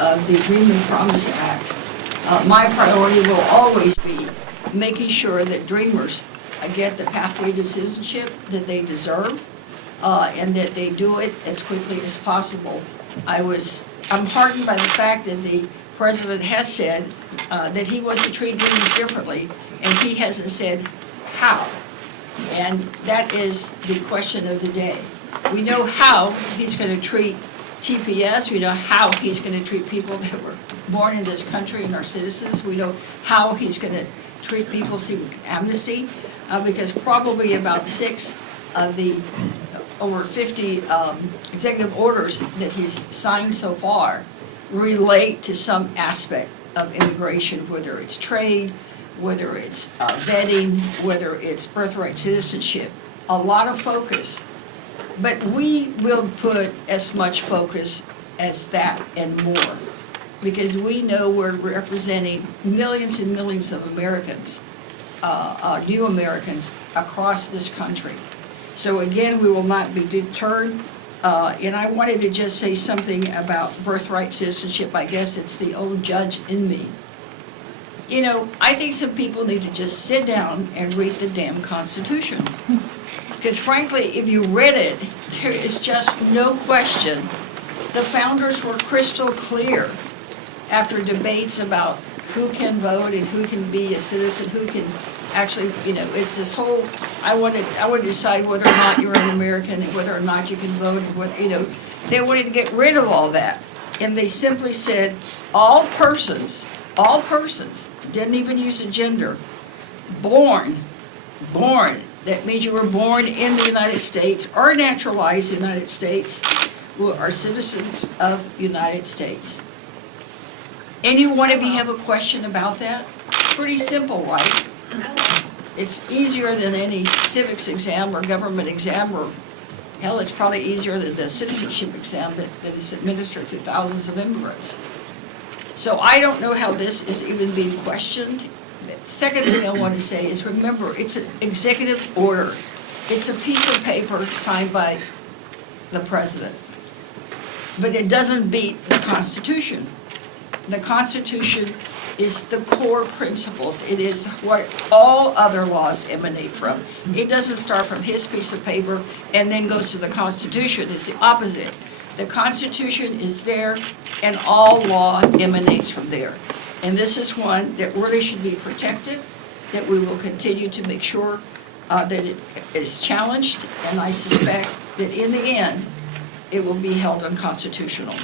of the Dream and Promise Act, my priority will always be making sure that dreamers get the pathway to citizenship that they deserve, and that they do it as quickly as possible. I'm heartened by the fact that the president has said that he wants to treat dreamers differently, and he hasn't said how. And that is the question of the day. We know how he's going to treat TPS. We know how he's going to treat people that were born in this country and are citizens. We know how he's going to treat people seeking amnesty, because probably about 6 of the over 50 executive orders that he's signed so far relate to some aspect of immigration, whether it's trade, whether it's vetting, whether it's birthright citizenship. A lot of focus. But we will put as much focus as that and more, because we know we're representing millions and millions of Americans, new Americans across this country. So again, we will not be deterred. And I wanted to just say something about birthright citizenship. I guess it's the old judge in me. You know, I think some people need to just sit down and read the damn Constitution. Because frankly, if you read it, there is just no question. The founders were crystal clear after debates about who can vote and who can be a citizen, who can actually, you know, it's this whole, I want to decide whether or not you're an American, whether or not you can vote, and what, you know, they wanted to get rid of all that. And they simply said, all persons, didn't even use a gender, born, that means you were born in the United States or naturalized in the United States, who are citizens of the United States. Any one of you have a question about that? Pretty simple, right? It's easier than any civics exam or government exam, or hell, it's probably easier than the citizenship exam that is administered to thousands of immigrants. So I don't know how this is even being questioned. The second thing I want to say is, remember, it's an executive order. It's a piece of paper signed by the president. But it doesn't beat the Constitution. The Constitution is the core principles. It is what all other laws emanate from. It doesn't start from his piece of paper and then goes to the Constitution. It's the opposite. The Constitution is there, and all law emanates from there. And this is one that really should be protected, that we will continue to make sure that it is challenged, and I suspect that in the end, it will be held unconstitutional.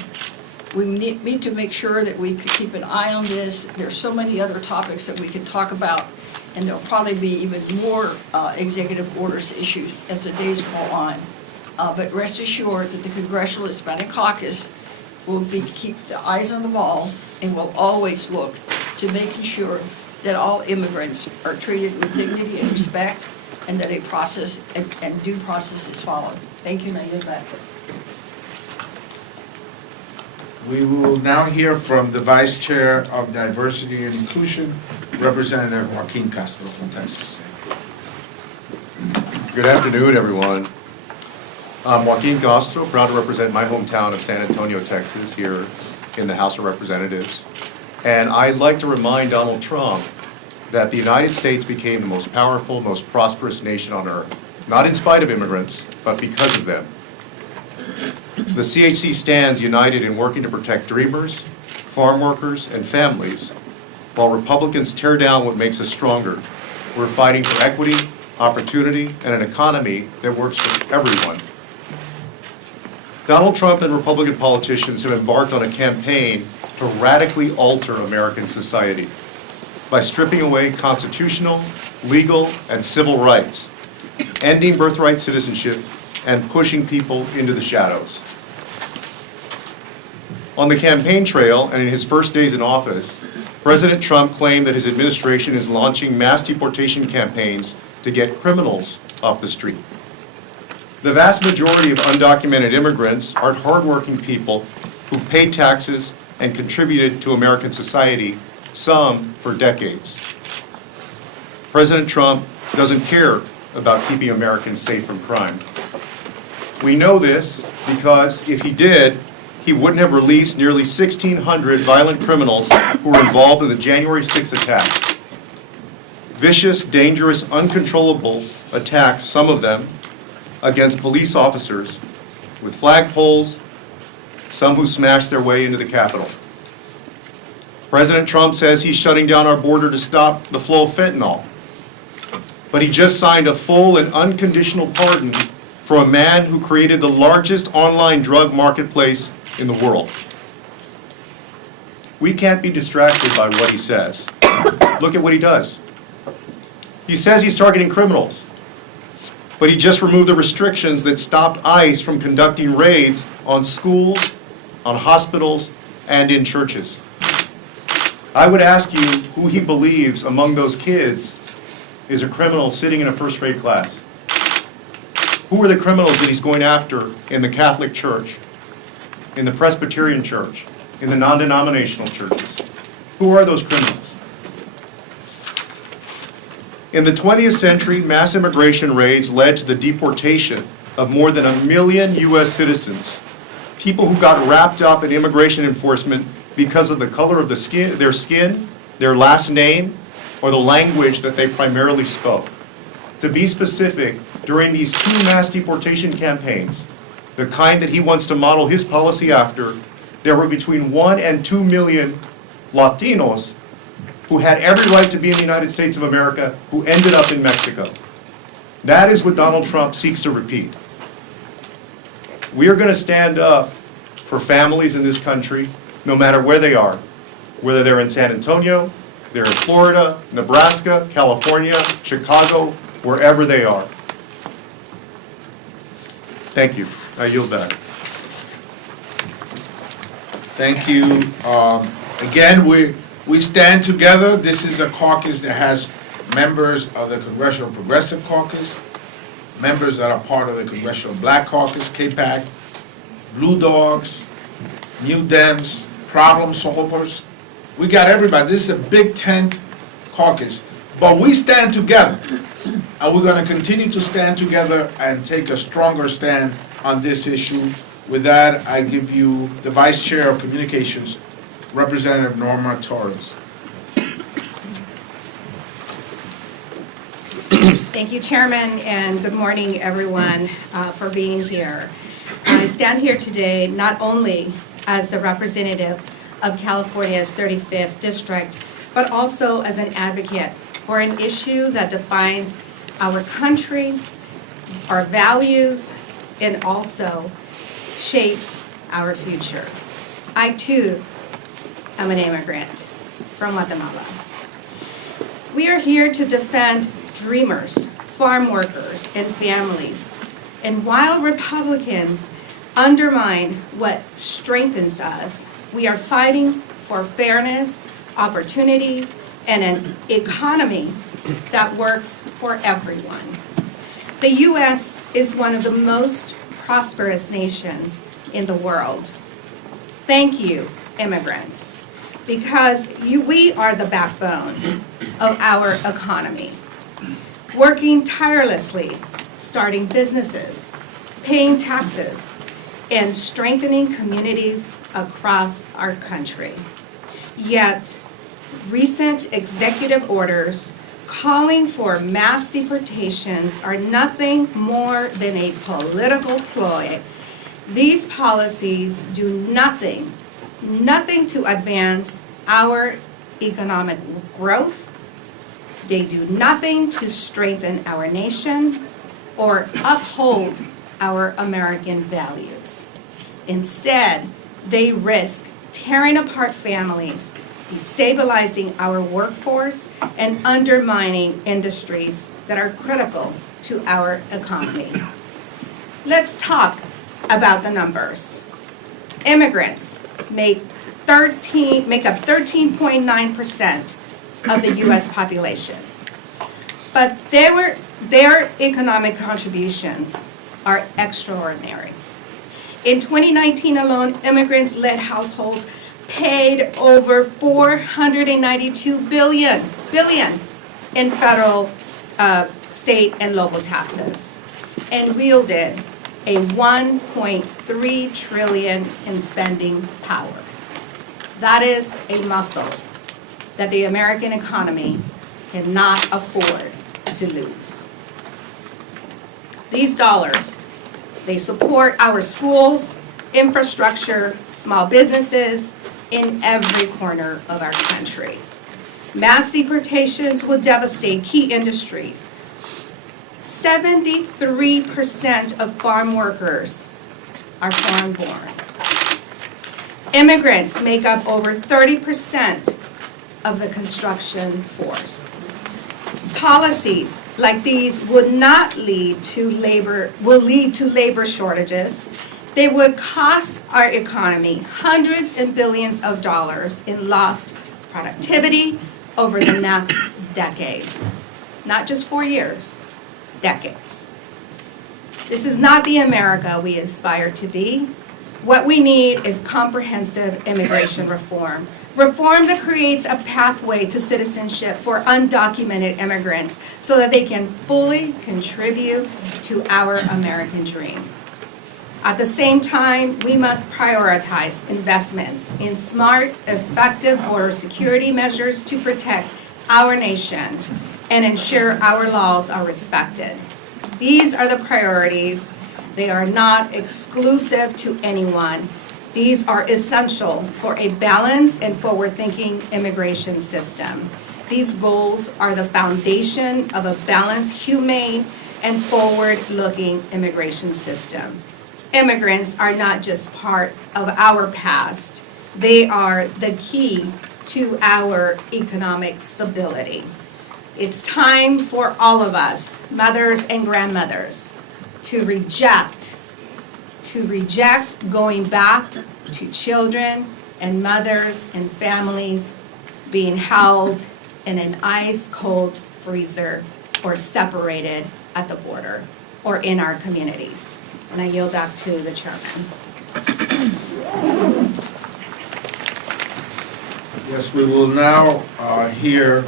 We need to make sure that we could keep an eye on this. There's so many other topics that we can talk about, and there'll probably be even more executive orders issued as the days go on. But rest assured that the Congressional Hispanic Caucus will keep the eyes on the ball and will always look to making sure that all immigrants are treated with dignity and respect, and that a process and due process is followed. Thank you, and I yield back. We will now hear from the Vice Chair of Diversity and Inclusion, Representative Joaquin Castro from Texas. Good afternoon, everyone. I'm Joaquin Castro, proud to represent my hometown of San Antonio, Texas, here in the House of Representatives. And I'd like to remind Donald Trump that the United States became the most powerful, most prosperous nation on earth, not in spite of immigrants, but because of them. The CHC stands united in working to protect dreamers, farm workers, and families, while Republicans tear down what makes us stronger. We're fighting for equity, opportunity, and an economy that works for everyone. Donald Trump and Republican politicians have embarked on a campaign to radically alter American society by stripping away constitutional, legal, and civil rights, ending birthright citizenship, and pushing people into the shadows. On the campaign trail and in his first days in office, President Trump claimed that his administration is launching mass deportation campaigns to get criminals off the street. The vast majority of undocumented immigrants are hardworking people who've paid taxes and contributed to American society, some for decades. President Trump doesn't care about keeping Americans safe from crime. We know this because if he did, he wouldn't have released nearly 1,600 violent criminals who were involved in the January 6th attacks. Vicious, dangerous, uncontrollable attacks, some of them, against police officers with flagpoles, some who smashed their way into the Capitol. President Trump says he's shutting down our border to stop the flow of fentanyl. But he just signed a full and unconditional pardon for a man who created the largest online drug marketplace in the world. We can't be distracted by what he says. Look at what he does. He says he's targeting criminals, but he just removed the restrictions that stopped ICE from conducting raids on schools, on hospitals, and in churches. I would ask you who he believes among those kids is a criminal sitting in a first-grade class. Who are the criminals that he's going after in the Catholic Church, in the Presbyterian Church, in the non-denominational churches? Who are those criminals? In the 20th century, mass immigration raids led to the deportation of more than 1 million U.S. citizens, people who got wrapped up in immigration enforcement because of the color of their skin, their last name, or the language that they primarily spoke. To be specific, during these 2 mass deportation campaigns, the kind that he wants to model his policy after, there were between 1 and 2 million Latinos who had every right to be in the United States of America who ended up in Mexico. That is what Donald Trump seeks to repeat. We are going to stand up for families in this country, no matter where they are, whether they're in San Antonio, they're in Florida, Nebraska, California, Chicago, wherever they are. Thank you. I yield back. Thank you. Again, we stand together. This is a caucus that has members of the Congressional Progressive Caucus, members that are part of the Congressional Black Caucus, KPAC, Blue Dogs, New Dems, Problem Solvers. We got everybody. This is a big tent caucus. But we stand together. And we're going to continue to stand together and take a stronger stand on this issue. With that, I give you the Vice Chair of Communications, Representative Norma Torres. Thank you, Chairman, and good morning, everyone, for being here. I stand here today not only as the representative of California's 35th District, but also as an advocate for an issue that defines our country, our values, and also shapes our future. I, too, am an immigrant from Guatemala. We are here to defend dreamers, farm workers, and families. And while Republicans undermine what strengthens us, we are fighting for fairness, opportunity, and an economy that works for everyone. The U.S. is one of the most prosperous nations in the world. Thank you, immigrants, because we are the backbone of our economy. Working tirelessly, starting businesses, paying taxes, and strengthening communities across our country. Yet, recent executive orders calling for mass deportations are nothing more than a political ploy. These policies do nothing to advance our economic growth. They do nothing to strengthen our nation or uphold our American values. Instead, they risk tearing apart families, destabilizing our workforce, and undermining industries that are critical to our economy. Let's talk about the numbers. Immigrants make up 13.9% of the U.S. population. But their economic contributions are extraordinary. In 2019 alone, immigrants-led households paid over $492 billion in federal, state, and local taxes, and wielded a $1.3 trillion in spending power. That is a muscle that the American economy cannot afford to lose. These dollars, they support our schools, infrastructure, small businesses in every corner of our country. Mass deportations will devastate key industries. 73% of farm workers are foreign-born. Immigrants make up over 30% of the construction force. Policies like these will lead to labor shortages. They would cost our economy hundreds and billions of dollars in lost productivity over the next decade. Not just 4 years, decades. This is not the America we aspire to be. What we need is comprehensive immigration reform. Reform that creates a pathway to citizenship for undocumented immigrants so that they can fully contribute to our American dream. At the same time, we must prioritize investments in smart, effective border security measures to protect our nation and ensure our laws are respected. These are the priorities. They are not exclusive to anyone. These are essential for a balanced and forward-thinking immigration system. These goals are the foundation of a balanced, humane, and forward-looking immigration system. Immigrants are not just part of our past. They are the key to our economic stability. It's time for all of us, mothers and grandmothers, to reject going back to children and mothers and families being held in an ice-cold freezer or separated at the border or in our communities. And I yield back to the chairman. Yes, we will now hear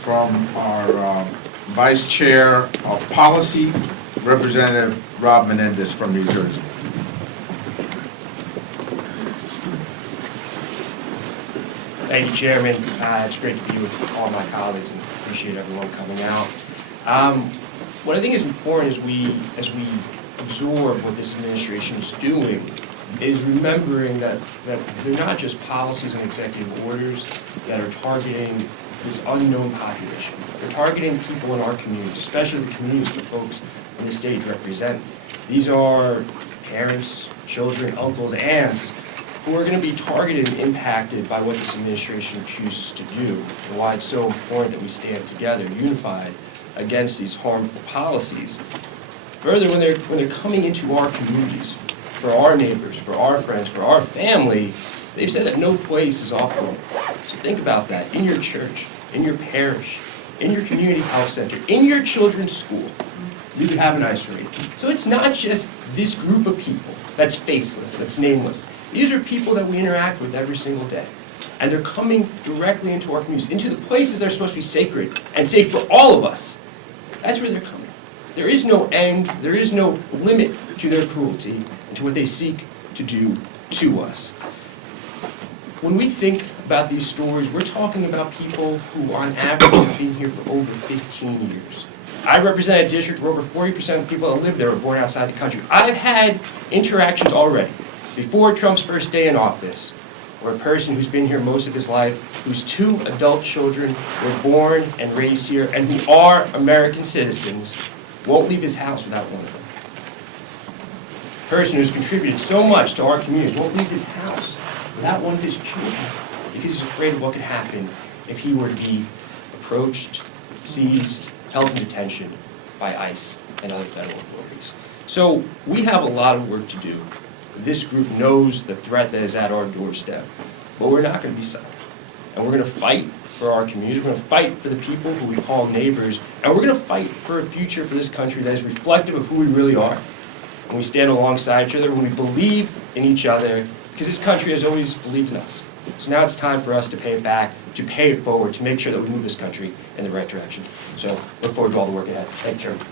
from our Vice Chair of Policy, Representative Rob Menendez from New Jersey. Thank you, Chairman. It's great to be with all my colleagues and appreciate everyone coming out. What I think is important as we absorb what this administration is doing is remembering that they're not just policies and executive orders that are targeting this unknown population. They're targeting people in our communities, especially the communities that folks on this stage represent. These are parents, children, uncles, aunts, who are going to be targeted and impacted by what this administration chooses to do, and why it's so important that we stand together, unified, against these harmful policies. Further, when they're coming into our communities, for our neighbors, for our friends, for our family, they've said that no place is off limits. So think about that. In your church, in your parish, in your community health center, in your children's school, you could have an ICE raid. So it's not just this group of people that's faceless, that's nameless. These are people that we interact with every single day. And they're coming directly into our communities, into the places that are supposed to be sacred and safe for all of us. That's where they're coming. There is no end, there is no limit to their cruelty and to what they seek to do to us. When we think about these stories, we're talking about people who on average have been here for over 15 years. I represent a district where over 40% of people that live there were born outside the country. I've had interactions already, before Trump's first day in office, where a person who's been here most of his life, whose 2 adult children were born and raised here, and who are American citizens, won't leave his house without one of them. A person who's contributed so much to our communities won't leave his house without one of his children, because he's afraid of what could happen if he were to be approached, seized, held in detention by ICE and other federal authorities. So we have a lot of work to do. This group knows the threat that is at our doorstep, but we're not going to be silent. And we're going to fight for our communities. We're going to fight for the people who we call neighbors, and we're going to fight for a future for this country that is reflective of who we really are. When we stand alongside each other, when we believe in each other, because this country has always believed in us. So now it's time for us to pay it back, to pay it forward, to make sure that we move this country in the right direction. So look forward to all the work ahead. Thank you, Chairman.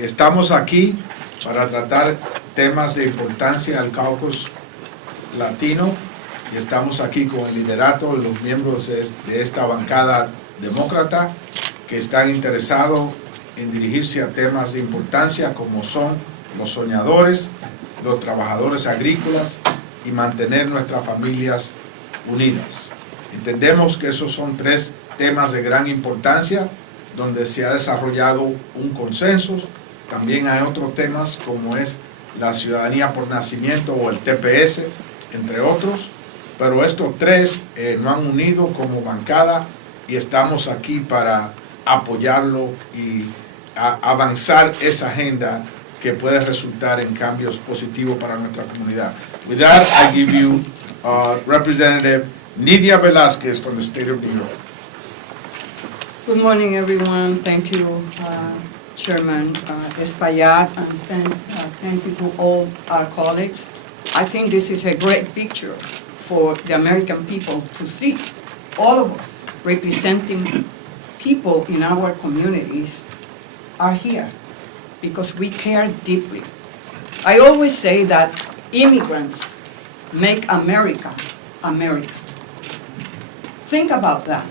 Estamos aquí para tratar temas de importancia al caucus latino y estamos aquí con el liderato, los miembros de esta bancada demócrata que están interesados en dirigirse a temas de importancia como son los soñadores, los trabajadores agrícolas y mantener nuestras familias unidas. Entendemos que esos son tres temas de gran importancia donde se ha desarrollado un consenso. También hay otros temas como es la ciudadanía por nacimiento o el TPS, entre otros, pero estos tres nos han unido como bancada y estamos aquí para apoyarlo y avanzar esa agenda que puede resultar en cambios positivos para nuestra comunidad. With that, I give you Representative Nidia Velázquez from the state of New York. Good morning, everyone. Thank you, Chairman Espaillat, and thank you to all our colleagues. I think this is a great picture for the American people to see. All of us representing people in our communities are here because we care deeply. I always say that immigrants make America America. Think about that.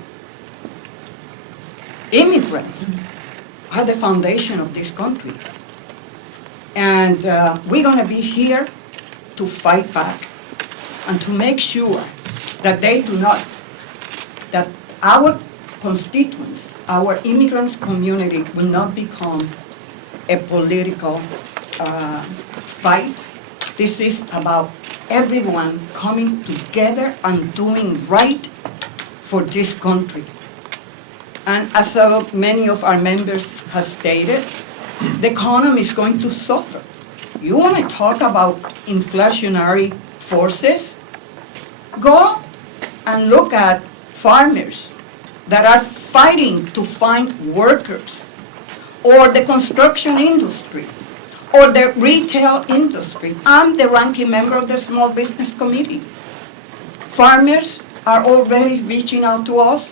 Immigrants are the foundation of this country. And we're going to be here to fight back and to make sure that they do not, that our constituents, our immigrants community will not become a political fight. This is about everyone coming together and doing right for this country. And as many of our members have stated, the economy is going to suffer. You want to talk about inflationary forces? Go and look at farmers that are fighting to find workers, or the construction industry, or the retail industry. I'm the ranking member of the Small Business Committee. Farmers are already reaching out to us.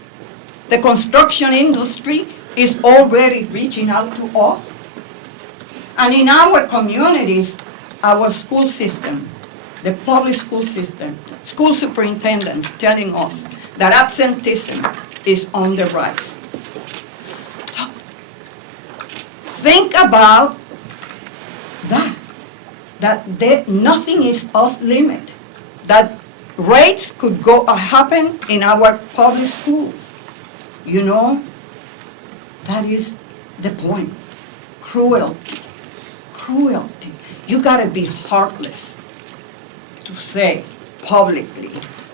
The construction industry is already reaching out to us. And in our communities, our school system, the public school system, school superintendents telling us that absenteeism is on the rise. Think about that nothing is off limit, that rates could happen in our public schools. You know, that is the point. Cruelty. Cruelty. You gotta be heartless to say publicly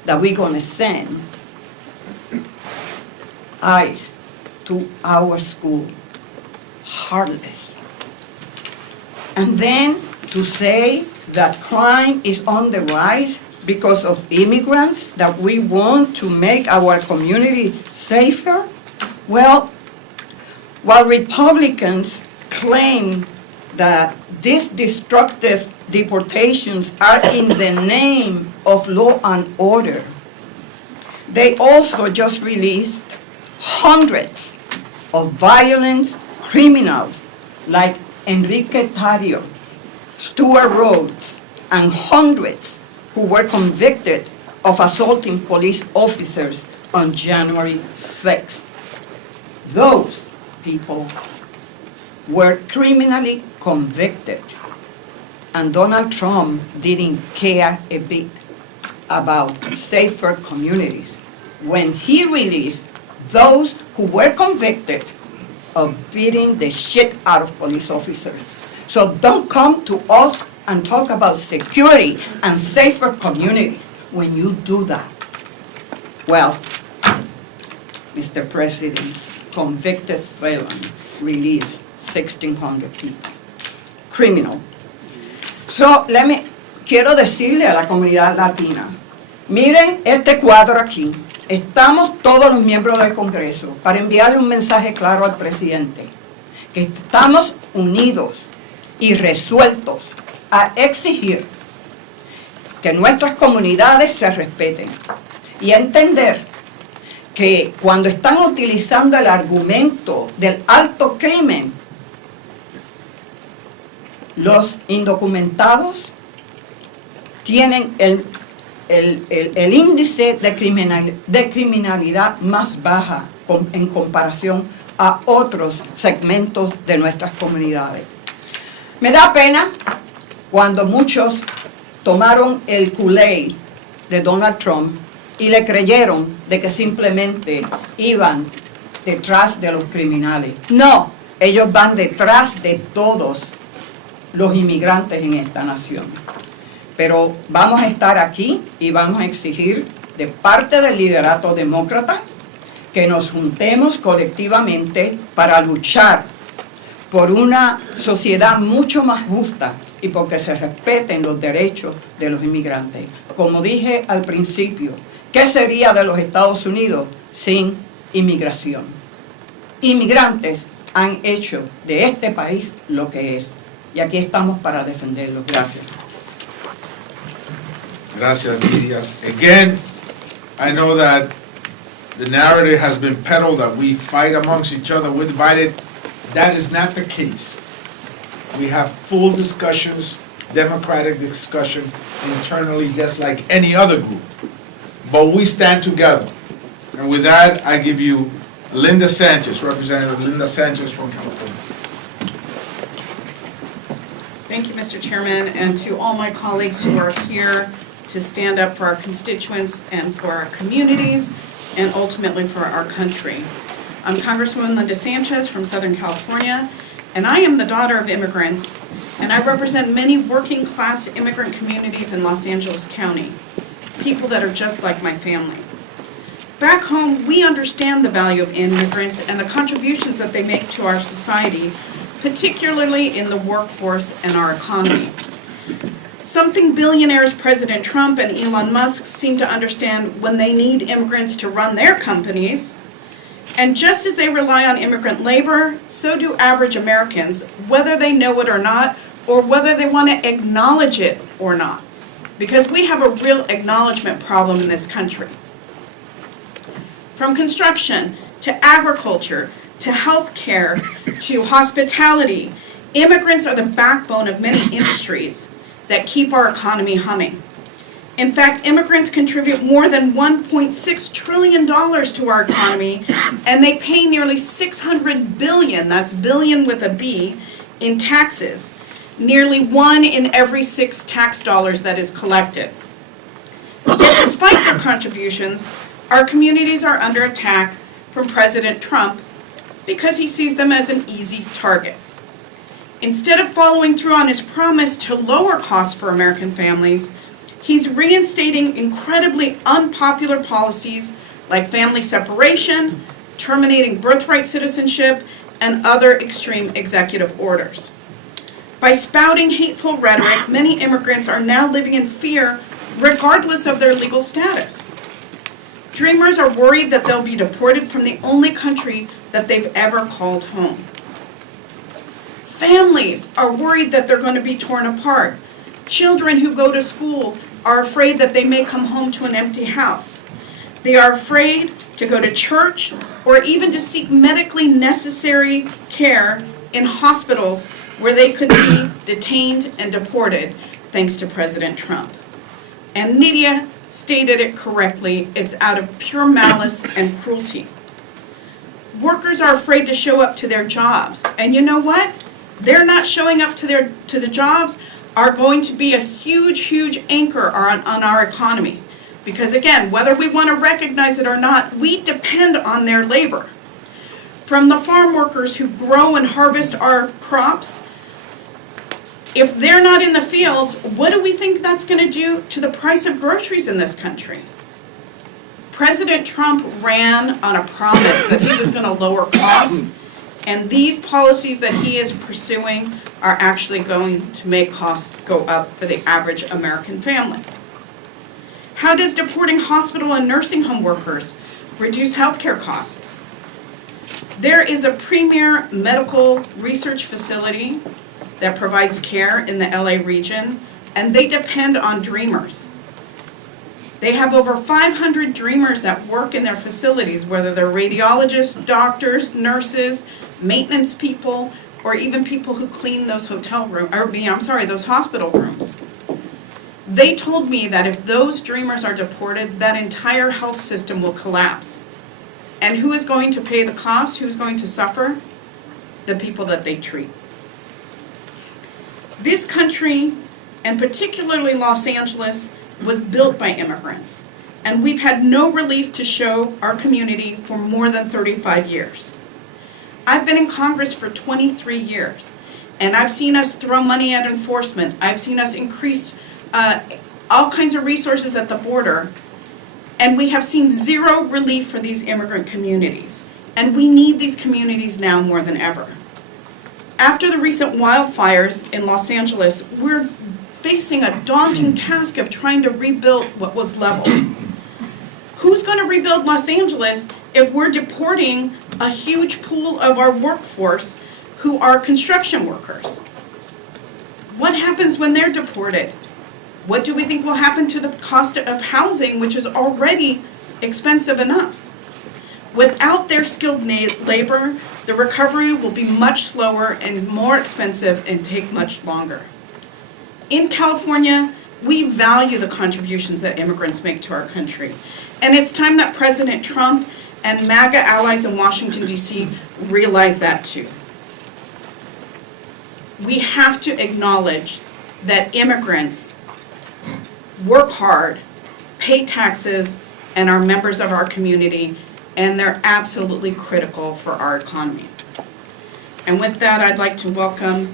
that we're gonna send ICE to our school. Heartless. And then to say that crime is on the rise because of immigrants, that we want to make our community safer? Well, while Republicans claim that these destructive deportations are in the name of law and order, they also just released hundreds of violent criminals like Enrique Tario, Stuart Rhodes, and hundreds who were convicted of assaulting police officers on January 6th. Those people were criminally convicted, and Donald Trump didn't care a bit about safer communities when he released those who were convicted of beating the shit out of police officers. So don't come to us and talk about security and safer communities when you do that. Well, Mr. President, convicted felon released 1,600 people. Criminal. So, quiero decirle a la comunidad latina, miren este cuadro aquí. Estamos todos los miembros del Congreso para enviarle un mensaje claro al presidente, que estamos unidos y resueltos a exigir que nuestras comunidades se respeten y a entender que cuando están utilizando el argumento del alto crimen, los indocumentados tienen el índice de criminalidad más baja en comparación a otros segmentos de nuestras comunidades. Me da pena cuando muchos tomaron el Kool-Aid de Donald Trump y le creyeron de que simplemente iban detrás de los criminales. No, ellos van detrás de todos los inmigrantes en esta nación. Pero vamos a estar aquí y vamos a exigir de parte del liderato demócrata que nos juntemos colectivamente para luchar por una sociedad mucho más justa y porque se respeten los derechos de los inmigrantes. Como dije al principio, ¿qué sería de los Estados Unidos sin inmigración? Inmigrantes han hecho de este país lo que es. Y aquí estamos para defenderlos. Gracias. Gracias, Lidia. Again, I know that the narrative has been peddled that we fight amongst each other, we're divided. That is not the case. We have full discussions, democratic discussion internally, just like any other group. But we stand together. And with that, I give you Linda Sanchez, Representative Linda Sanchez from California. Thank you, Mr. Chairman, and to all my colleagues who are here to stand up for our constituents and for our communities and ultimately for our country. I'm Congresswoman Linda Sanchez from Southern California, and I am the daughter of immigrants, and I represent many working-class immigrant communities in Los Angeles County, people that are just like my family. Back home, we understand the value of immigrants and the contributions that they make to our society, particularly in the workforce and our economy. Something billionaires President Trump and Elon Musk seem to understand when they need immigrants to run their companies. And just as they rely on immigrant labor, so do average Americans, whether they know it or not, or whether they want to acknowledge it or not. Because we have a real acknowledgement problem in this country. From construction to agriculture to healthcare to hospitality, immigrants are the backbone of many industries that keep our economy humming. In fact, immigrants contribute more than $1.6 trillion to our economy, and they pay nearly $600 billion, that's billion with a B, in taxes, nearly 1 in every 6 tax dollars that is collected. Yet despite their contributions, our communities are under attack from President Trump because he sees them as an easy target. Instead of following through on his promise to lower costs for American families, he's reinstating incredibly unpopular policies like family separation, terminating birthright citizenship, and other extreme executive orders. By spouting hateful rhetoric, many immigrants are now living in fear regardless of their legal status. Dreamers are worried that they'll be deported from the only country that they've ever called home. Families are worried that they're going to be torn apart. Children who go to school are afraid that they may come home to an empty house. They are afraid to go to church or even to seek medically necessary care in hospitals where they could be detained and deported thanks to President Trump. And Nydia stated it correctly, it's out of pure malice and cruelty. Workers are afraid to show up to their jobs. And you know what? They're not showing up to the jobs are going to be a huge, huge anchor on our economy. Because again, whether we want to recognize it or not, we depend on their labor. From the farm workers who grow and harvest our crops, if they're not in the fields, what do we think that's going to do to the price of groceries in this country? President Trump ran on a promise that he was going to lower costs, and these policies that he is pursuing are actually going to make costs go up for the average American family. How does deporting hospital and nursing home workers reduce healthcare costs? There is a premier medical research facility that provides care in the LA region, and they depend on Dreamers. They have over 500 Dreamers that work in their facilities, whether they're radiologists, doctors, nurses, maintenance people, or even people who clean those hotel rooms, those hospital rooms. They told me that if those dreamers are deported, that entire health system will collapse. And who is going to pay the cost? Who's going to suffer? The people that they treat. This country, and particularly Los Angeles, was built by immigrants. And we've had no relief to show our community for more than 35 years. I've been in Congress for 23 years, and I've seen us throw money at enforcement. I've seen us increase all kinds of resources at the border, and we have seen zero relief for these immigrant communities. And we need these communities now more than ever. After the recent wildfires in Los Angeles, we're facing a daunting task of trying to rebuild what was leveled. Who's going to rebuild Los Angeles if we're deporting a huge pool of our workforce who are construction workers? What happens when they're deported? What do we think will happen to the cost of housing, which is already expensive enough? Without their skilled labor, the recovery will be much slower and more expensive and take much longer. In California, we value the contributions that immigrants make to our country. And it's time that President Trump and MAGA allies in Washington, D.C. realize that too. We have to acknowledge that immigrants work hard, pay taxes, and are members of our community, and they're absolutely critical for our economy. And with that, I'd like to welcome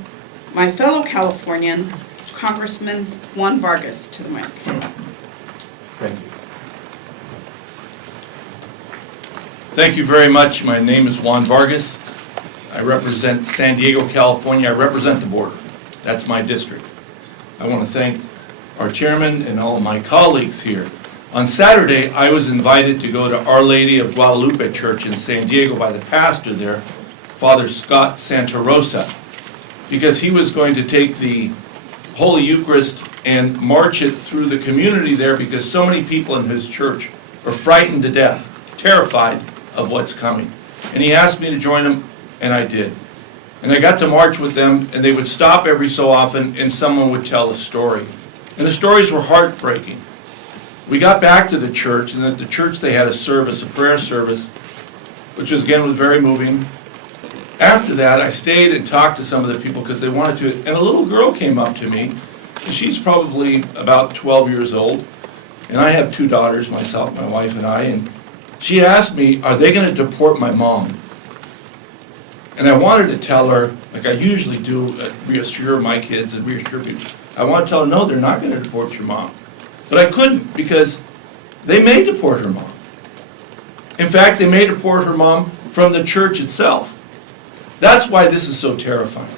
my fellow Californian, Congressman Juan Vargas, to the mic. Thank you. Thank you very much. My name is Juan Vargas. I represent San Diego, California. I represent the border. That's my district. I want to thank our chairman and all of my colleagues here. On Saturday, I was invited to go to Our Lady of Guadalupe Church in San Diego by the pastor there, Father Scott Santarosa, because he was going to take the Holy Eucharist and march it through the community there because so many people in his church are frightened to death, terrified of what's coming. And he asked me to join him, and I did. And I got to march with them, and they would stop every so often, and someone would tell a story. And the stories were heartbreaking. We got back to the church, and at the church they had a service, a prayer service, which was very moving. After that, I stayed and talked to some of the people because they wanted to, and a little girl came up to me, and she's probably about 12 years old, and I have two daughters, myself, my wife, and I, and she asked me, are they going to deport my mom? And I wanted to tell her, like I usually do, reassure my kids and reassure people. I want to tell her, no, they're not going to deport your mom. But I couldn't because they may deport her mom. In fact, they may deport her mom from the church itself. That's why this is so terrifying.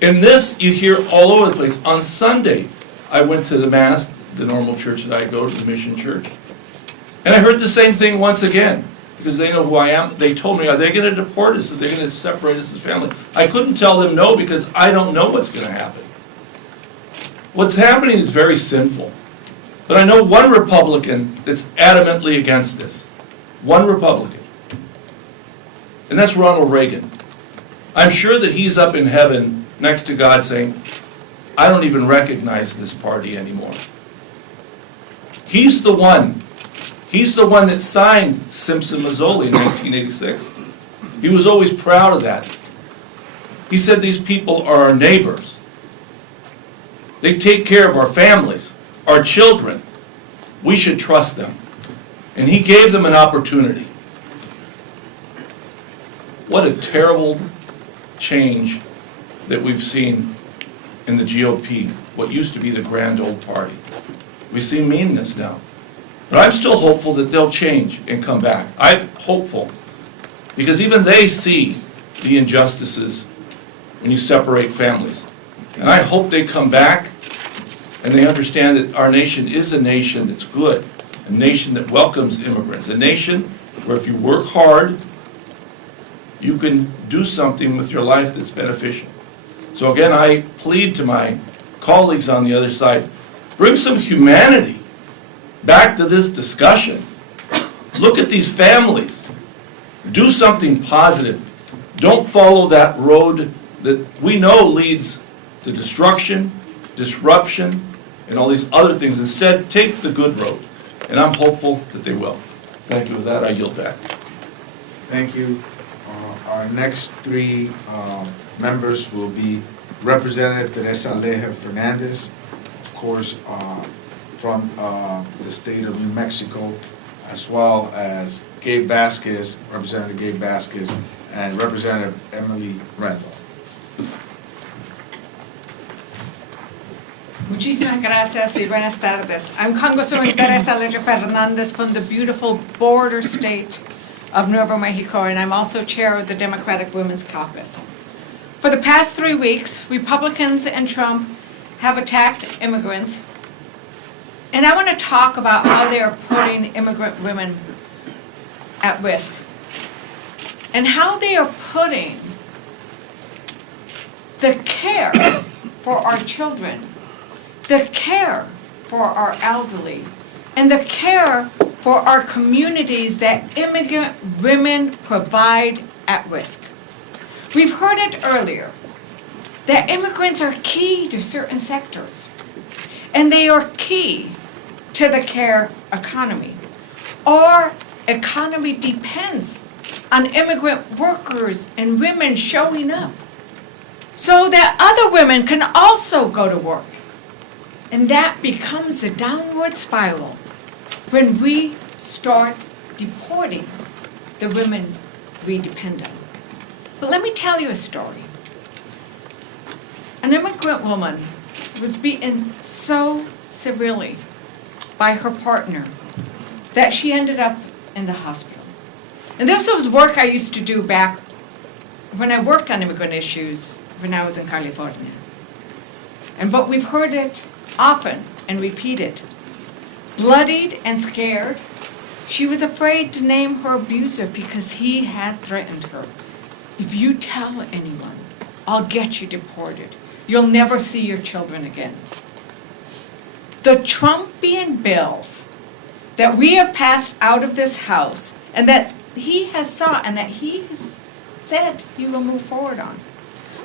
And this you hear all over the place. On Sunday, I went to the Mass, the normal church that I go to, the Mission Church. And I heard the same thing once again, because they know who I am. They told me, are they going to deport us? Are they going to separate us as family? I couldn't tell them no because I don't know what's going to happen. What's happening is very sinful. But I know one Republican that's adamantly against this. One Republican. And that's Ronald Reagan. I'm sure that he's up in heaven next to God saying, I don't even recognize this party anymore. He's the one that signed Simpson-Mazzoli in 1986. He was always proud of that. He said these people are our neighbors. They take care of our families, our children. We should trust them. And he gave them an opportunity. What a terrible change that we've seen in the GOP, what used to be the grand old party. We see meanness now. But I'm still hopeful that they'll change and come back. I'm hopeful. Because even they see the injustices when you separate families. And I hope they come back and they understand that our nation is a nation that's good, a nation that welcomes immigrants, a nation where if you work hard, you can do something with your life that's beneficial. So again, I plead to my colleagues on the other side, bring some humanity back to this discussion. Look at these families. Do something positive. Don't follow that road that we know leads to destruction, disruption, and all these other things. Instead, take the good road, and I'm hopeful that they will. Thank you. With that, I yield back. Thank you. Our next three members will be Representative Teresa Aleja Fernandez, of course, from the state of New Mexico, as well as Gabe Vasquez, Representative Gabe Vasquez, and Representative Emily Randall. Muchísimas gracias y buenas tardes. I'm Congresswoman Teresa Aleja Fernandez from the beautiful border state of Nuevo Mexico, and I'm also chair of the Democratic Women's Caucus. For the past 3 weeks, Republicans and Trump have attacked immigrants, and I want to talk about how they are putting immigrant women at risk, and how they are putting the care for our children, the care for our elderly, and the care for our communities that immigrant women provide at risk. We've heard it earlier, that immigrants are key to certain sectors, and they are key to the care economy. Our economy depends on immigrant workers and women showing up so that other women can also go to work. And that becomes a downward spiral when we start deporting the women we depend on. But let me tell you a story. An immigrant woman was beaten so severely by her partner that she ended up in the hospital. And this was work I used to do back when I worked on immigrant issues when I was in California. But we've heard it often and repeated. Bloodied and scared, she was afraid to name her abuser because he had threatened her. If you tell anyone, I'll get you deported. You'll never see your children again. The Trumpian bills that we have passed out of this House and that he has sought and that he has said he will move forward on,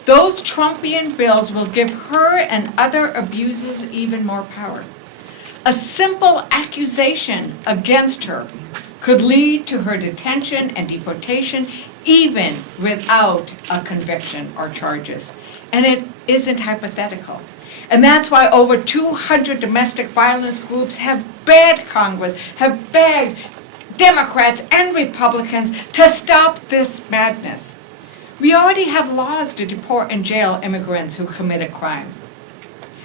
those Trumpian bills will give her and other abusers even more power. A simple accusation against her could lead to her detention and deportation even without a conviction or charges. And it isn't hypothetical. And that's why over 200 domestic violence groups have begged Congress, have begged Democrats and Republicans to stop this madness. We already have laws to deport and jail immigrants who commit a crime.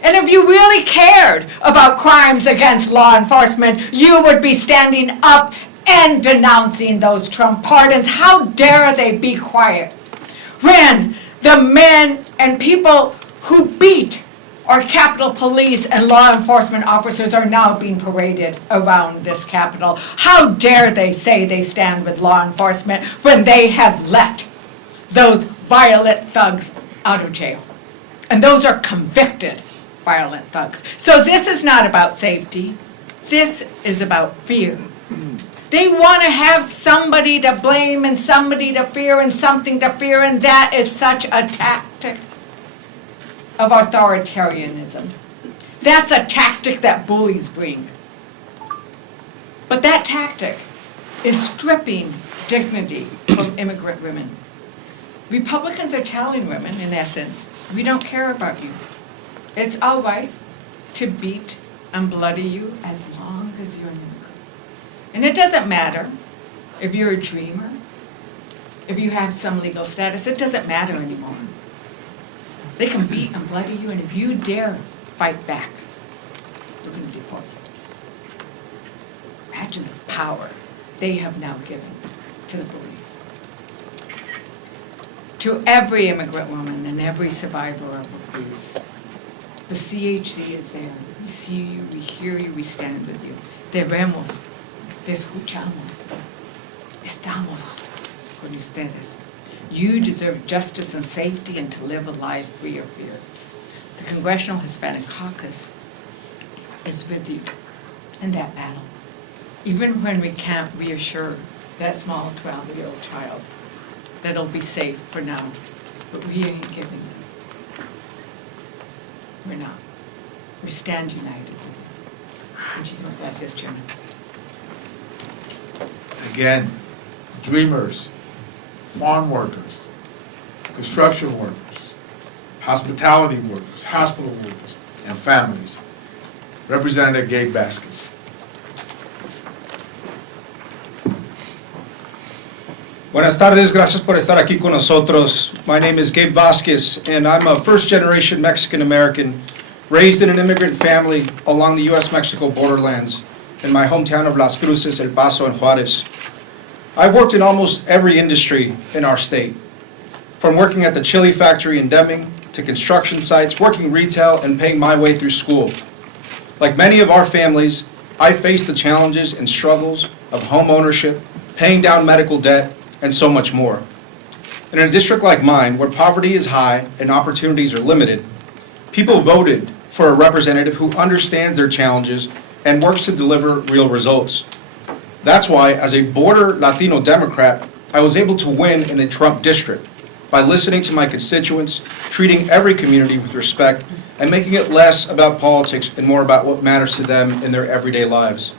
And if you really cared about crimes against law enforcement, you would be standing up and denouncing those Trump pardons. How dare they be quiet when the men and people who beat our Capitol Police and law enforcement officers are now being paraded around this Capitol? How dare they say they stand with law enforcement when they have let those violent thugs out of jail? And those are convicted violent thugs. So this is not about safety. This is about fear. They want to have somebody to blame and somebody to fear and something to fear, and that is such a tactic of authoritarianism. That's a tactic that bullies bring. But that tactic is stripping dignity from immigrant women. Republicans are telling women, in essence, we don't care about you. It's all right to beat and bloody you as long as you're an immigrant. And it doesn't matter if you're a dreamer, if you have some legal status, it doesn't matter anymore. They can beat and bloody you, and if you dare fight back, we're going to deport you. Imagine the power they have now given to the police. To every immigrant woman and every survivor of abuse, the CHC is there. We see you, we hear you, we stand with you. Te vemos, te escuchamos. Estamos con ustedes. You deserve justice and safety and to live a life free of fear. The Congressional Hispanic Caucus is with you in that battle. Even when we can't reassure that small 12-year-old child that it'll be safe for now, but we ain't giving them. We're not. We stand united. Muchísimas gracias, Chairman. Again, dreamers, farm workers, construction workers, hospitality workers, hospital workers, and families. Representative Gabe Vasquez. Buenas tardes, gracias por estar aquí con nosotros. My name is Gabe Vasquez, and I'm a first-generation Mexican-American raised in an immigrant family along the U.S.-Mexico borderlands in my hometown of Las Cruces, El Paso, and Juarez. I've worked in almost every industry in our state, from working at the chili factory in Deming to construction sites, working retail, and paying my way through school. Like many of our families, I faced the challenges and struggles of home ownership, paying down medical debt, and so much more. In a district like mine, where poverty is high and opportunities are limited, people voted for a representative who understands their challenges and works to deliver real results. That's why, as a border Latino Democrat, I was able to win in the Trump district by listening to my constituents, treating every community with respect, and making it less about politics and more about what matters to them in their everyday lives.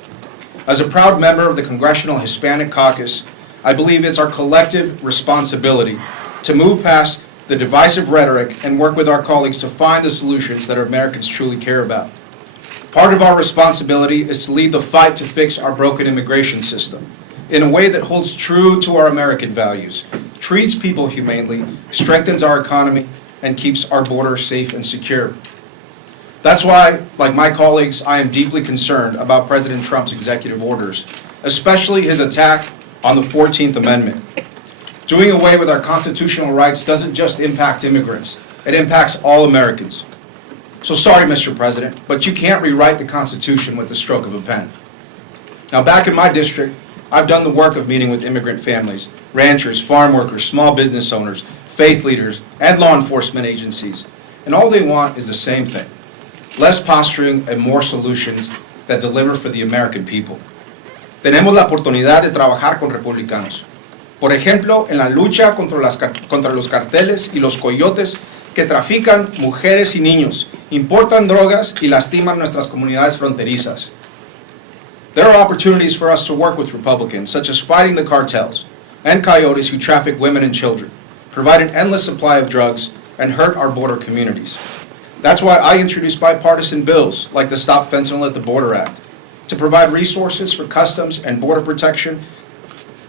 As a proud member of the Congressional Hispanic Caucus, I believe it's our collective responsibility to move past the divisive rhetoric and work with our colleagues to find the solutions that our Americans truly care about. Part of our responsibility is to lead the fight to fix our broken immigration system in a way that holds true to our American values, treats people humanely, strengthens our economy, and keeps our border safe and secure. That's why, like my colleagues, I am deeply concerned about President Trump's executive orders, especially his attack on the 14th Amendment. Doing away with our constitutional rights doesn't just impact immigrants, it impacts all Americans. So sorry, Mr. President, but you can't rewrite the Constitution with the stroke of a pen. Now, back in my district, I've done the work of meeting with immigrant families, ranchers, farm workers, small business owners, faith leaders, and law enforcement agencies. And all they want is the same thing: less posturing and more solutions that deliver for the American people. Tenemos la oportunidad de trabajar con republicanos. Por ejemplo, en la lucha contra los carteles y los coyotes que trafican mujeres y niños, importan drogas y lastiman nuestras comunidades fronterizas. There are opportunities for us to work with Republicans, such as fighting the cartels and coyotes who traffic women and children, provide an endless supply of drugs, and hurt our border communities. That's why I introduced bipartisan bills like the Stop Fentanyl at the Border Act, to provide resources for customs and border protection,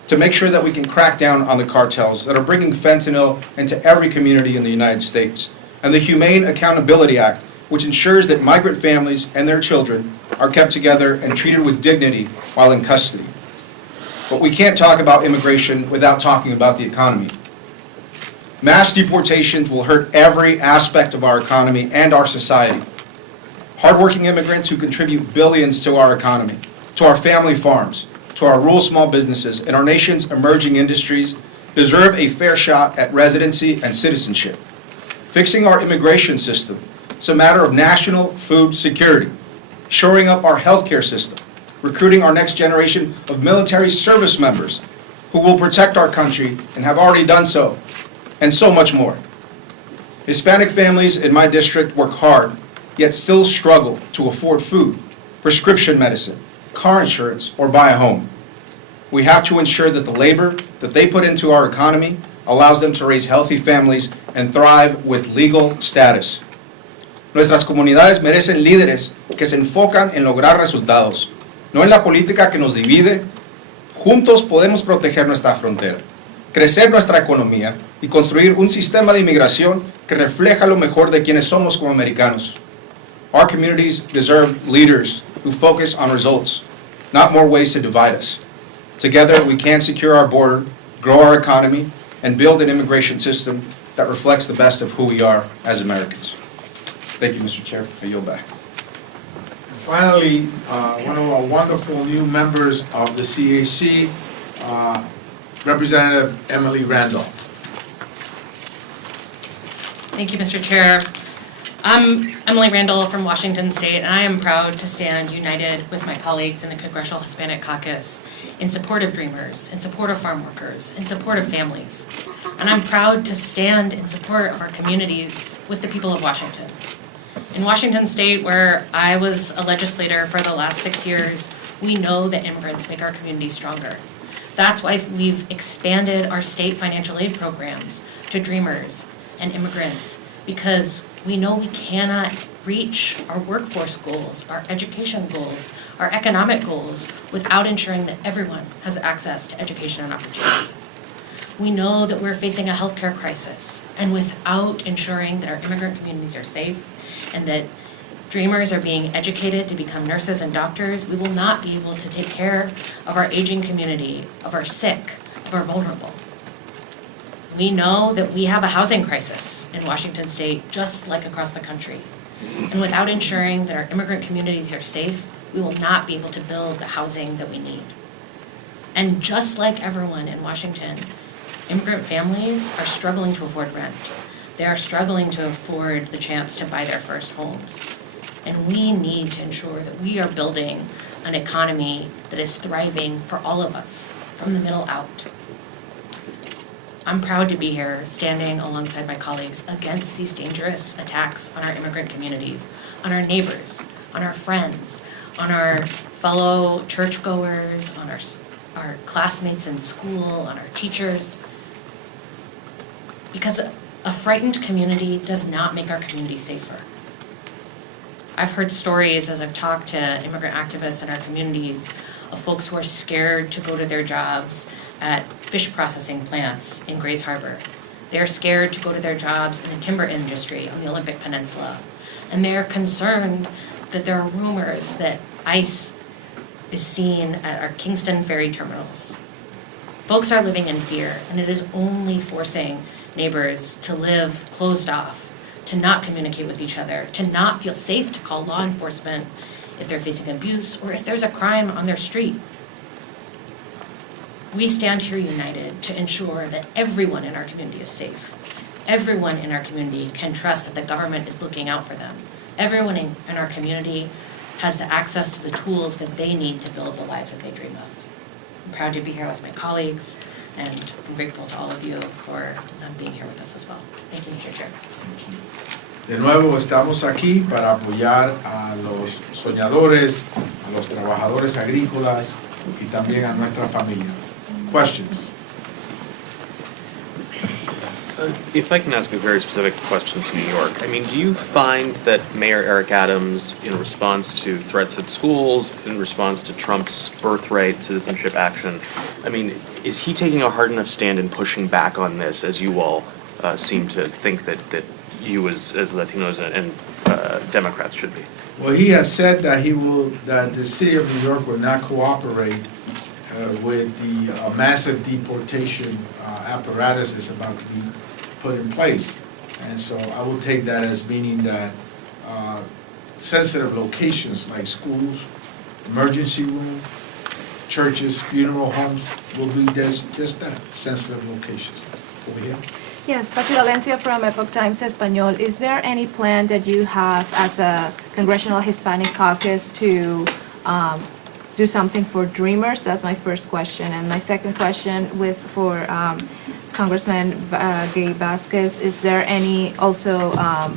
to make sure that we can crack down on the cartels that are bringing fentanyl into every community in the United States, and the Humane Accountability Act, which ensures that migrant families and their children are kept together and treated with dignity while in custody. But we can't talk about immigration without talking about the economy. Mass deportations will hurt every aspect of our economy and our society. Hardworking immigrants who contribute billions to our economy, to our family farms, to our rural small businesses, and our nation's emerging industries deserve a fair shot at residency and citizenship. Fixing our immigration system is a matter of national food security, shoring up our healthcare system, recruiting our next generation of military service members who will protect our country and have already done so, and so much more. Hispanic families in my district work hard, yet still struggle to afford food, prescription medicine, car insurance, or buy a home. We have to ensure that the labor that they put into our economy allows them to raise healthy families and thrive with legal status. Nuestras comunidades merecen líderes que se enfocan en lograr resultados, no en la política que nos divide. Juntos podemos proteger nuestra frontera, crecer nuestra economía y construir un sistema de inmigración que refleja lo mejor de quienes somos como americanos. Our communities deserve leaders who focus on results, not more ways to divide us. Together, we can secure our border, grow our economy, and build an immigration system that reflects the best of who we are as Americans. Thank you, Mr. Chair. I yield back. Finally, one of our wonderful new members of the CHC, Representative Emily Randolph. Thank you, Mr. Chair. I'm Emily Randall from Washington State, and I am proud to stand united with my colleagues in the Congressional Hispanic Caucus in support of Dreamers, in support of farm workers, in support of families. And I'm proud to stand in support of our communities with the people of Washington. In Washington State, where I was a legislator for the last 6 years, we know that immigrants make our communities stronger. That's why we've expanded our state financial aid programs to Dreamers and immigrants, because we know we cannot reach our workforce goals, our education goals, our economic goals without ensuring that everyone has access to education and opportunity. We know that we're facing a healthcare crisis, and without ensuring that our immigrant communities are safe and that Dreamers are being educated to become nurses and doctors, we will not be able to take care of our aging community, of our sick, of our vulnerable. We know that we have a housing crisis in Washington State, just like across the country. And without ensuring that our immigrant communities are safe, we will not be able to build the housing that we need. And just like everyone in Washington, immigrant families are struggling to afford rent. They are struggling to afford the chance to buy their first homes. And we need to ensure that we are building an economy that is thriving for all of us, from the middle out. I'm proud to be here, standing alongside my colleagues against these dangerous attacks on our immigrant communities, on our neighbors, on our friends, on our fellow churchgoers, on our classmates in school, on our teachers. Because a frightened community does not make our community safer. I've heard stories as I've talked to immigrant activists in our communities of folks who are scared to go to their jobs at fish processing plants in Grays Harbor. They're scared to go to their jobs in the timber industry on the Olympic Peninsula. And they're concerned that there are rumors that ICE is seen at our Kingston ferry terminals. Folks are living in fear, and it is only forcing neighbors to live closed off, to not communicate with each other, to not feel safe to call law enforcement if they're facing abuse or if there's a crime on their street. We stand here united to ensure that everyone in our community is safe. Everyone in our community can trust that the government is looking out for them. Everyone in our community has the access to the tools that they need to build the lives that they dream of. I'm proud to be here with my colleagues, and I'm grateful to all of you for being here with us as well. Thank you, Mr. Chair. De nuevo, estamos aquí para apoyar a los soñadores, a los trabajadores agrícolas y también a nuestra familia. Questions? If I can ask a very specific question to New York, I mean, do you find that Mayor Eric Adams, in response to threats at schools, in response to Trump's birthright citizenship action, I mean, is he taking a hard enough stand in pushing back on this, as you all seem to think that you as Latinos and Democrats should be? Well, he has said that that the city of New York will not cooperate with the massive deportation apparatus that's about to be put in place. And so I will take that as meaning that sensitive locations like schools, emergency rooms, churches, funeral homes will be just that, sensitive locations. Over here. Yes, Pachi Valencia from Epoch Times Español. Is there any plan that you have as a Congressional Hispanic Caucus to do something for Dreamers? That's my first question. And my second question for Congressman Gabe Vasquez, is there any also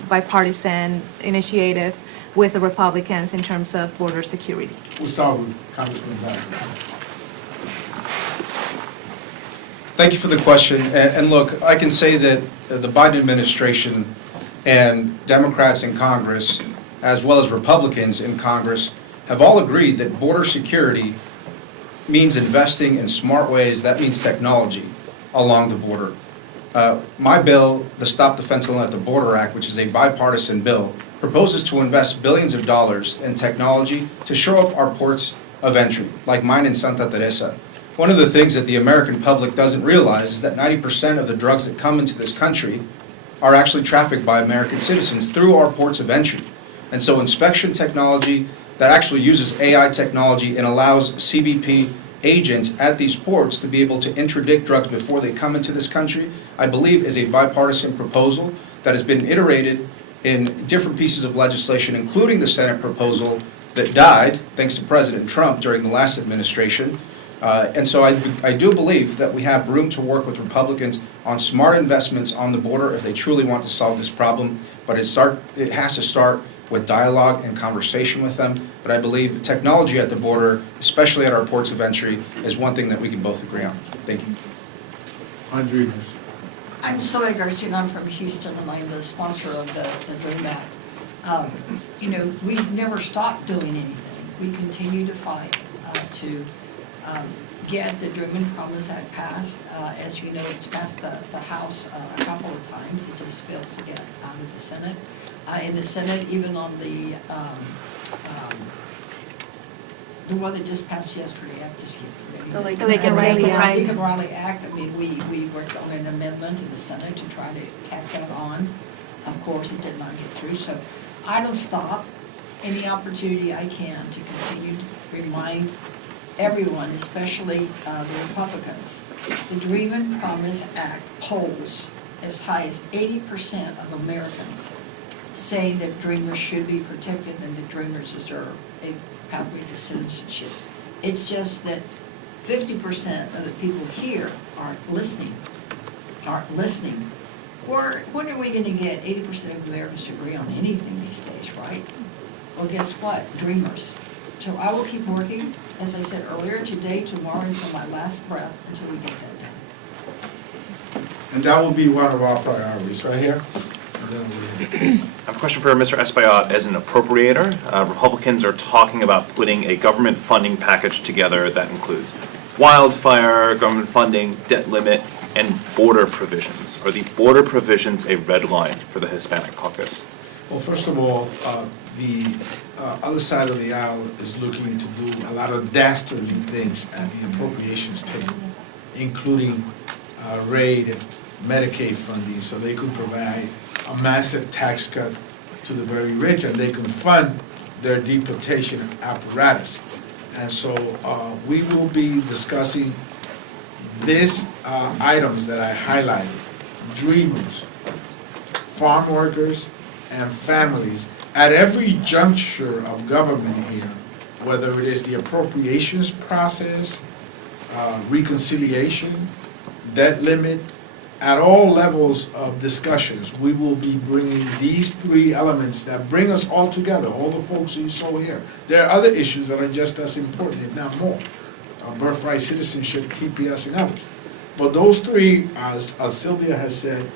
bipartisan initiative with the Republicans in terms of border security? We'll start with Congressman Vasquez. Thank you for the question. And look, I can say that the Biden administration and Democrats in Congress, as well as Republicans in Congress, have all agreed that border security means investing in smart ways. That means technology along the border. My bill, the Stop the Fentanyl at the Border Act, which is a bipartisan bill, proposes to invest billions of dollars in technology to shore up our ports of entry, like mine in Santa Teresa. One of the things that the American public doesn't realize is that 90% of the drugs that come into this country are actually trafficked by American citizens through our ports of entry. And so inspection technology that actually uses AI technology and allows CBP agents at these ports to be able to interdict drugs before they come into this country, I believe is a bipartisan proposal that has been iterated in different pieces of legislation, including the Senate proposal that died, thanks to President Trump during the last administration. And so I do believe that we have room to work with Republicans on smart investments on the border if they truly want to solve this problem. But it has to start with dialogue and conversation with them. But I believe technology at the border, especially at our ports of entry, is one thing that we can both agree on. Thank you. On Dreamers. I'm Zoe Garcia, and I'm from Houston, and I'm the sponsor of the Dream Act. You know, we've never stopped doing anything. We continue to fight to get the Dream and Promise Act passed. As you know, it's passed the House a couple of times. It just fails to get out of the Senate. In the Senate, even on the one that just passed yesterday, I just keep forgetting. The Lake and Riley Act. Lake and Riley Act, I mean, we worked on an amendment in the Senate to try to tack that on. Of course, it did not get through, so I don't stop any opportunity I can to continue to remind everyone, especially the Republicans. The Dream and Promise Act polls as high as 80% of Americans saying that Dreamers should be protected and that Dreamers deserve a pathway to citizenship. It's just that 50% of the people here aren't listening. When are we going to get 80% of Americans to agree on anything these days, right? Well, guess what? Dreamers. So I will keep working, as I said earlier, today, tomorrow, until my last breath, until we get that done. And that will be one of our priorities, right here. And then I have a question for Mr. Espaillat. As an appropriator, Republicans are talking about putting a government funding package together that includes wildfire, government funding, debt limit, and border provisions. Are the border provisions a red line for the Hispanic Caucus? Well, first of all, the other side of the aisle is looking to do a lot of dastardly things at the appropriations table, including RAID and Medicaid funding, so they could provide a massive tax cut to the very rich, and they can fund their deportation apparatus. And so we will be discussing these items that I highlighted: Dreamers, farm workers, and families at every juncture of government here, whether it is the appropriations process, reconciliation, debt limit, at all levels of discussions, we will be bringing these three elements that bring us all together, all the folks you saw here. There are other issues that are just as important, if not more: birthright citizenship, TPS, and others. But those three, as Sylvia has said,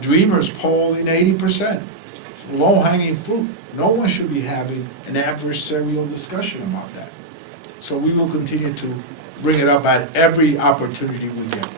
Dreamers poll in 80%. It's low-hanging fruit. No one should be having an adversarial discussion about that. So we will continue to bring it up at every opportunity we get.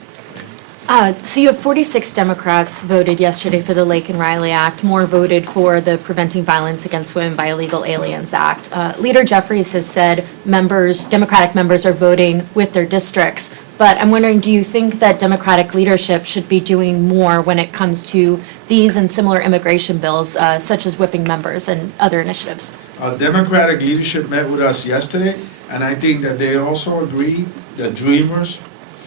So you have 46 Democrats voted yesterday for the Lake and Riley Act. More voted for the Preventing Violence Against Women by Illegal Aliens Act. Leader Jeffries has said Democratic members are voting with their districts. But I'm wondering, do you think that Democratic leadership should be doing more when it comes to these and similar immigration bills, such as whipping members and other initiatives? Democratic leadership met with us yesterday, and I think that they also agree that Dreamers,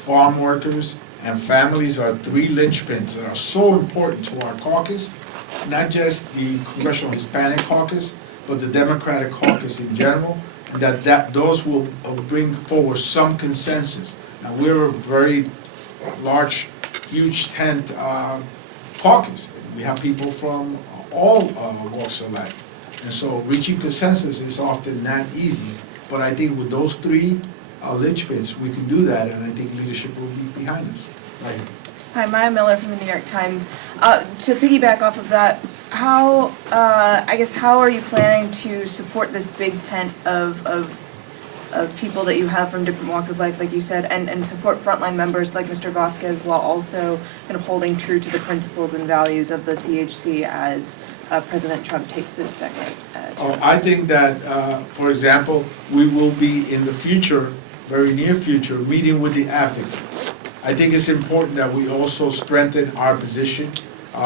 farm workers, and families are three linchpins that are so important to our caucus, not just the Congressional Hispanic Caucus, but the Democratic Caucus in general, and that those will bring forward some consensus. Now, we're a very large, huge tent caucus. We have people from all walks of life. And so reaching consensus is often not easy, but I think with those three linchpins, we can do that, and I think leadership will be behind us. Right. Hi, Maya Miller from the New York Times. To piggyback off of that, how are you planning to support this big tent of people that you have from different walks of life, like you said, and support frontline members like Mr. Vasquez, while also kind of holding true to the principles and values of the CHC as President Trump takes his second term? I think that, for example, we will be in the future, very near future, meeting with the advocates. I think it's important that we also strengthen our position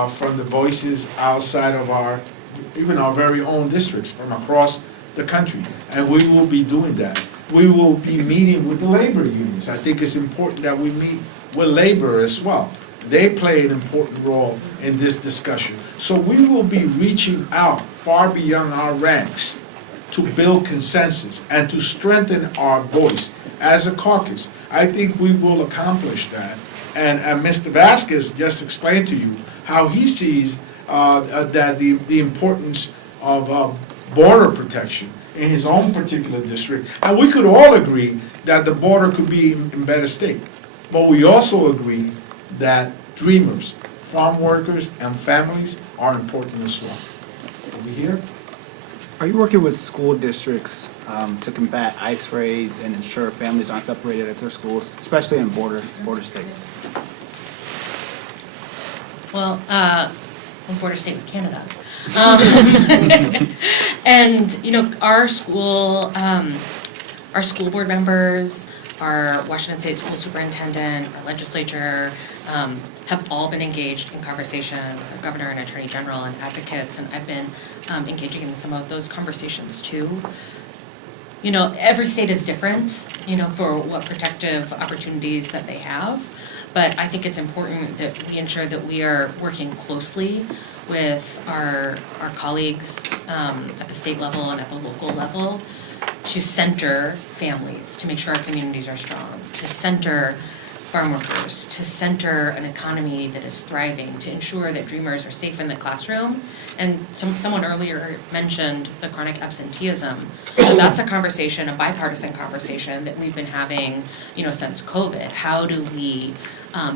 from the voices outside of even our very own districts from across the country, and we will be doing that. We will be meeting with the labor unions. I think it's important that we meet with labor as well. they play an important role in this discussion. So we will be reaching out far beyond our ranks to build consensus and to strengthen our voice as a caucus. I think we will accomplish that. And Mr. Vasquez just explained to you how he sees that the importance of border protection in his own particular district. And we could all agree that the border could be in better state. But we also agree that dreamers, farm workers, and families are important as well. Over here. Are you working with school districts to combat ICE raids and ensure families aren't separated at their schools, especially in border states? Well, I'm border state with Canada. And, you know, our school board members, our Washington State School Superintendent, our legislature, have all been engaged in conversation with the governor and attorney general and advocates, and I've been engaging in some of those conversations too. You know, every state is different, you know, for what protective opportunities that they have, but I think it's important that we ensure that we are working closely with our colleagues at the state level and at the local level to center families, to make sure our communities are strong, to center farm workers, to center an economy that is thriving, to ensure that dreamers are safe in the classroom. And someone earlier mentioned the chronic absenteeism. So that's a conversation, a bipartisan conversation that we've been having, you know, since COVID. How do we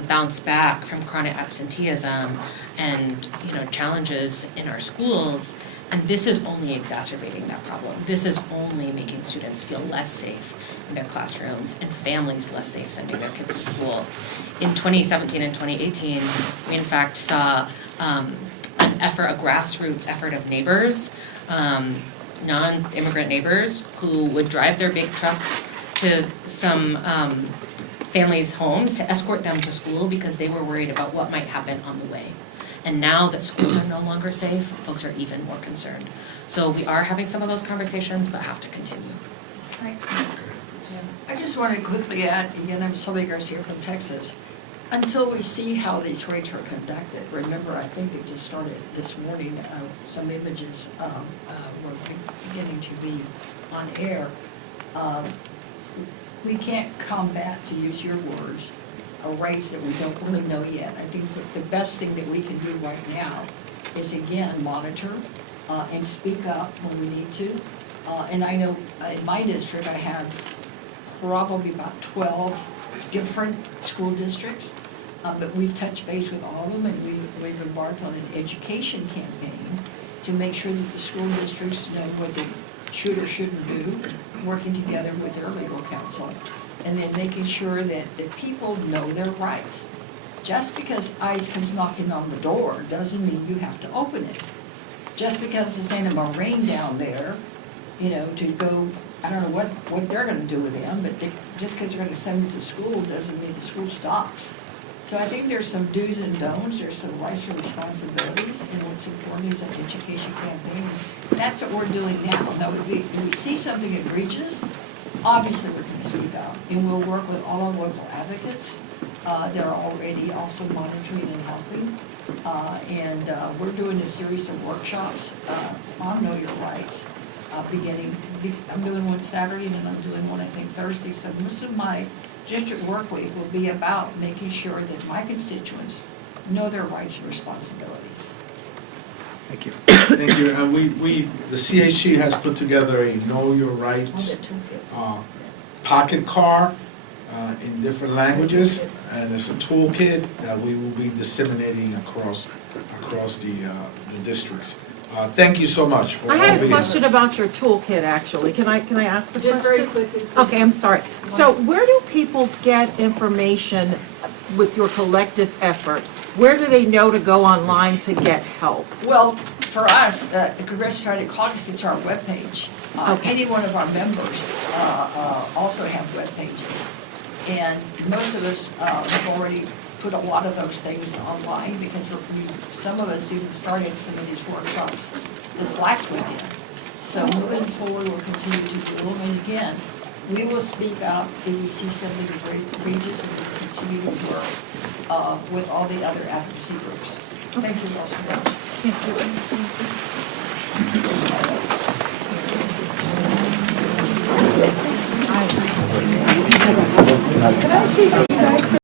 bounce back from chronic absenteeism and, you know, challenges in our schools? And this is only exacerbating that problem. This is only making students feel less safe in their classrooms and families less safe sending their kids to school. In 2017 and 2018, we in fact saw an effort, a grassroots effort of neighbors, non-immigrant neighbors who would drive their big trucks to some families' homes to escort them to school because they were worried about what might happen on the way. And now that schools are no longer safe, folks are even more concerned. So we are having some of those conversations, but have to continue. I just want to quickly add, again, I'm Sylvia Garcia from Texas. Until we see how these raids are conducted, remember, I think they just started this morning, some images were beginning to be on air. We can't combat, to use your words, raids that we don't really know yet. I think that the best thing that we can do right now is, again, monitor and speak up when we need to. And I know in my district, I have probably about 12 different school districts, but we've touched base with all of them, and we've embarked on an education campaign to make sure that the school districts know what they should or shouldn't do, working together with their legal counsel, and then making sure that the people know their rights. Just because ICE comes knocking on the door doesn't mean you have to open it. Just because there's ain't a Marine down there, you know, to go, I don't know what they're gonna do with them, but just because they're gonna send them to school doesn't mean the school stops. So I think there's some do's and don'ts, there's some rights and responsibilities, and what's important is an education campaign. That's what we're doing now. Now, if we see something egregious, obviously we're gonna speak up, and we'll work with all our local advocates that are already also monitoring and helping. And we're doing a series of workshops on Know Your Rights. I'm doing one Saturday, and I'm doing one, I think, Thursday. So most of my district work week will be about making sure that my constituents know their rights and responsibilities. Thank you. Thank you. And the CHC has put together a Know Your Rights pocket card in different languages, and it's a toolkit that we will be disseminating across the districts. Thank you so much for I had a being question about your toolkit, actually. Can I ask the question? Just very quickly. Okay, I'm sorry. So where do people get information with your collective effort? Where do they know to go online to get help? Well, for us, the Congressional Hispanic Caucus, it's our webpage. Okay. Any one of our members also have web pages. And most of us have already put a lot of those things online because some of us even started some of these workshops this last weekend. So moving forward, we'll continue to do them. And again, we will speak out if we see something egregious, and we'll continue to work with all the other advocacy groups. Thank you all so much.